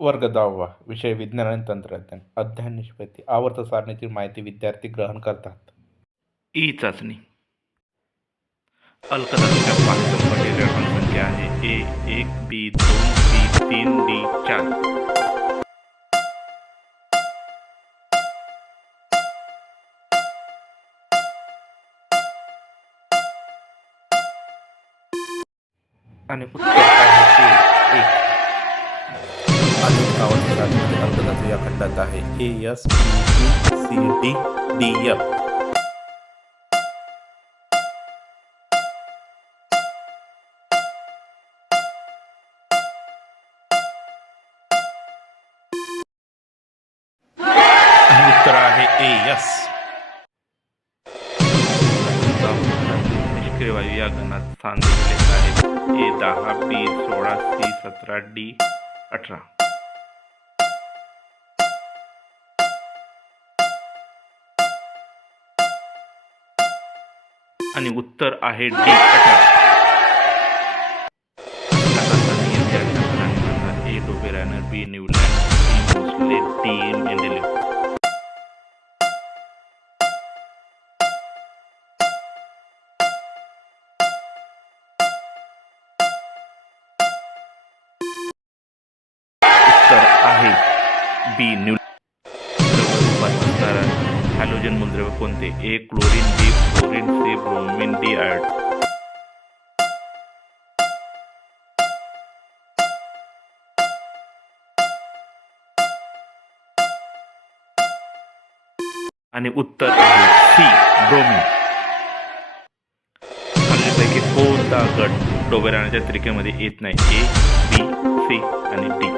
वर्ग 10वा विषय विज्ञान आणि तंत्रज्ञान अध्ययन निष्पत्ती आवर्त सारणीतील माहिती विद्यार्थी ग्रहण करतात. ई चाचणी. अल्कधर्मीच्या 5 स्तंभाची रेखांश संख्या आहे A1 B2 C3 D4. आणि उत्तर आहे A1. आधुनिक आवर्त सारणीमध्ये अल्कधातू या खंडात आहे AS B B C D D F. आणि उत्तर आहे AS. निष्क्रिय वायू या घनात स्थान दिलेले आहे A10 B16 C17 D18. आणि उत्तर आहे D18. नियम या शास्त्राने म्हणतात A Dobereiner B न्यूलँड C Mosle D मेंडेलिव्ह. उत्तर आहे बी न्यूलँड. रूपात असणारा हॅलोजन मूलद्रव्य कोणते? A chlorine B fluorine C bromine D iodine. आणि उत्तर आहे सी ब्रोमीन. खालीलपैकी कोणता गट डोबेरायनरच्या त्रिकेमध्ये येत नाही? A B C आणि D.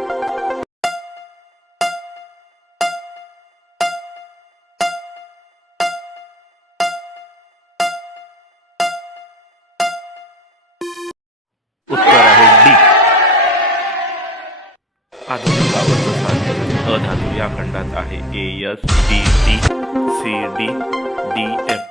उत्तर आहे डी. आधुनिक आवर्त सारणीमध्ये अधातू या खंडात आहे AS B D C D D F.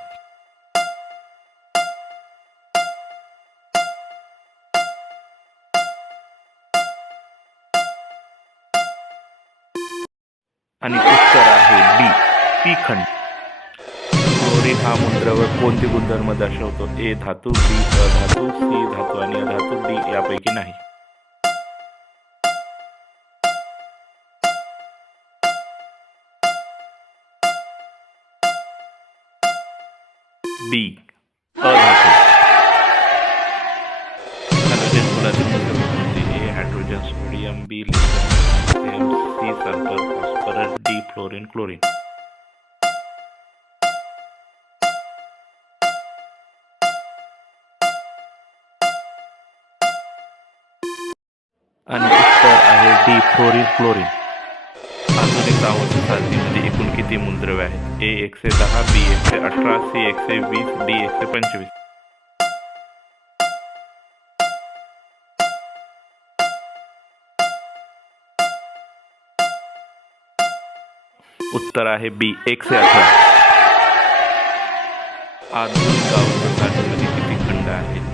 आणि उत्तर आहे बी पी खंड. क्लोरीन हा मूलद्रव्य कोणते गुणधर्म दर्शवतो? A धातू B अधातू C धातू आणि अधातू D यापैकी नाही. बी अधातू. हॅलोजन कुलातील मूलद्रव्य कोणते? A hydrogen sodium B lithium C sulphur phosphorus D fluorine chlorine. आणि उत्तर आहे डी फ्लोरीन क्लोरीन. आधुनिक आवर्त सारणीमध्ये एकूण किती मूलद्रव्ये आहेत? A 110 B 118 C 120 D 125. उत्तर आहे बी 118. आधुनिक आवर्त सारणीमध्ये किती खंड आहेत?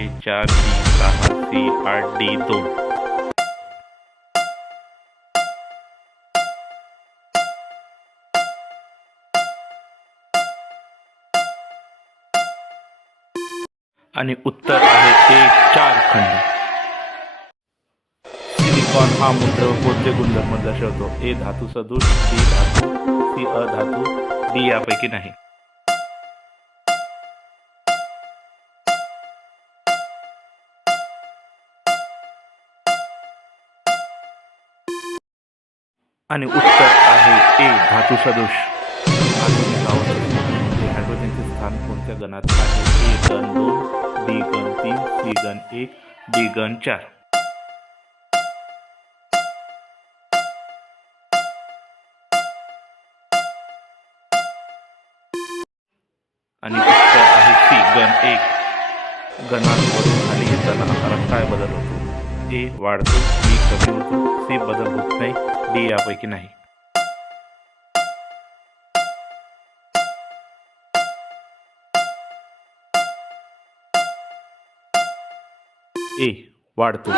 A4 B6 C 8 D2. आणि उत्तर आहे A4 खंड. सिलिकॉन हा मूलद्रव्य कोणते गुणधर्म दर्शवतो? A धातू सदृश B धातू C अधातू D यापैकी नाही. आणि उत्तर आहे A धातू सदृश. आधुनिक आवर्त सारणीमध्ये हायड्रोजनचे स्थान कोणत्या गणात आहे? A गण 2 B गण 3 C गण 1 D गण 4. आणि उत्तर आहे C गण 1. गणात वरून खाली येताना आकारात काय बदल होतो? A वाढतो B कमी होतो C बदल होत नाही D यापैकी नाही. ए वाढतो.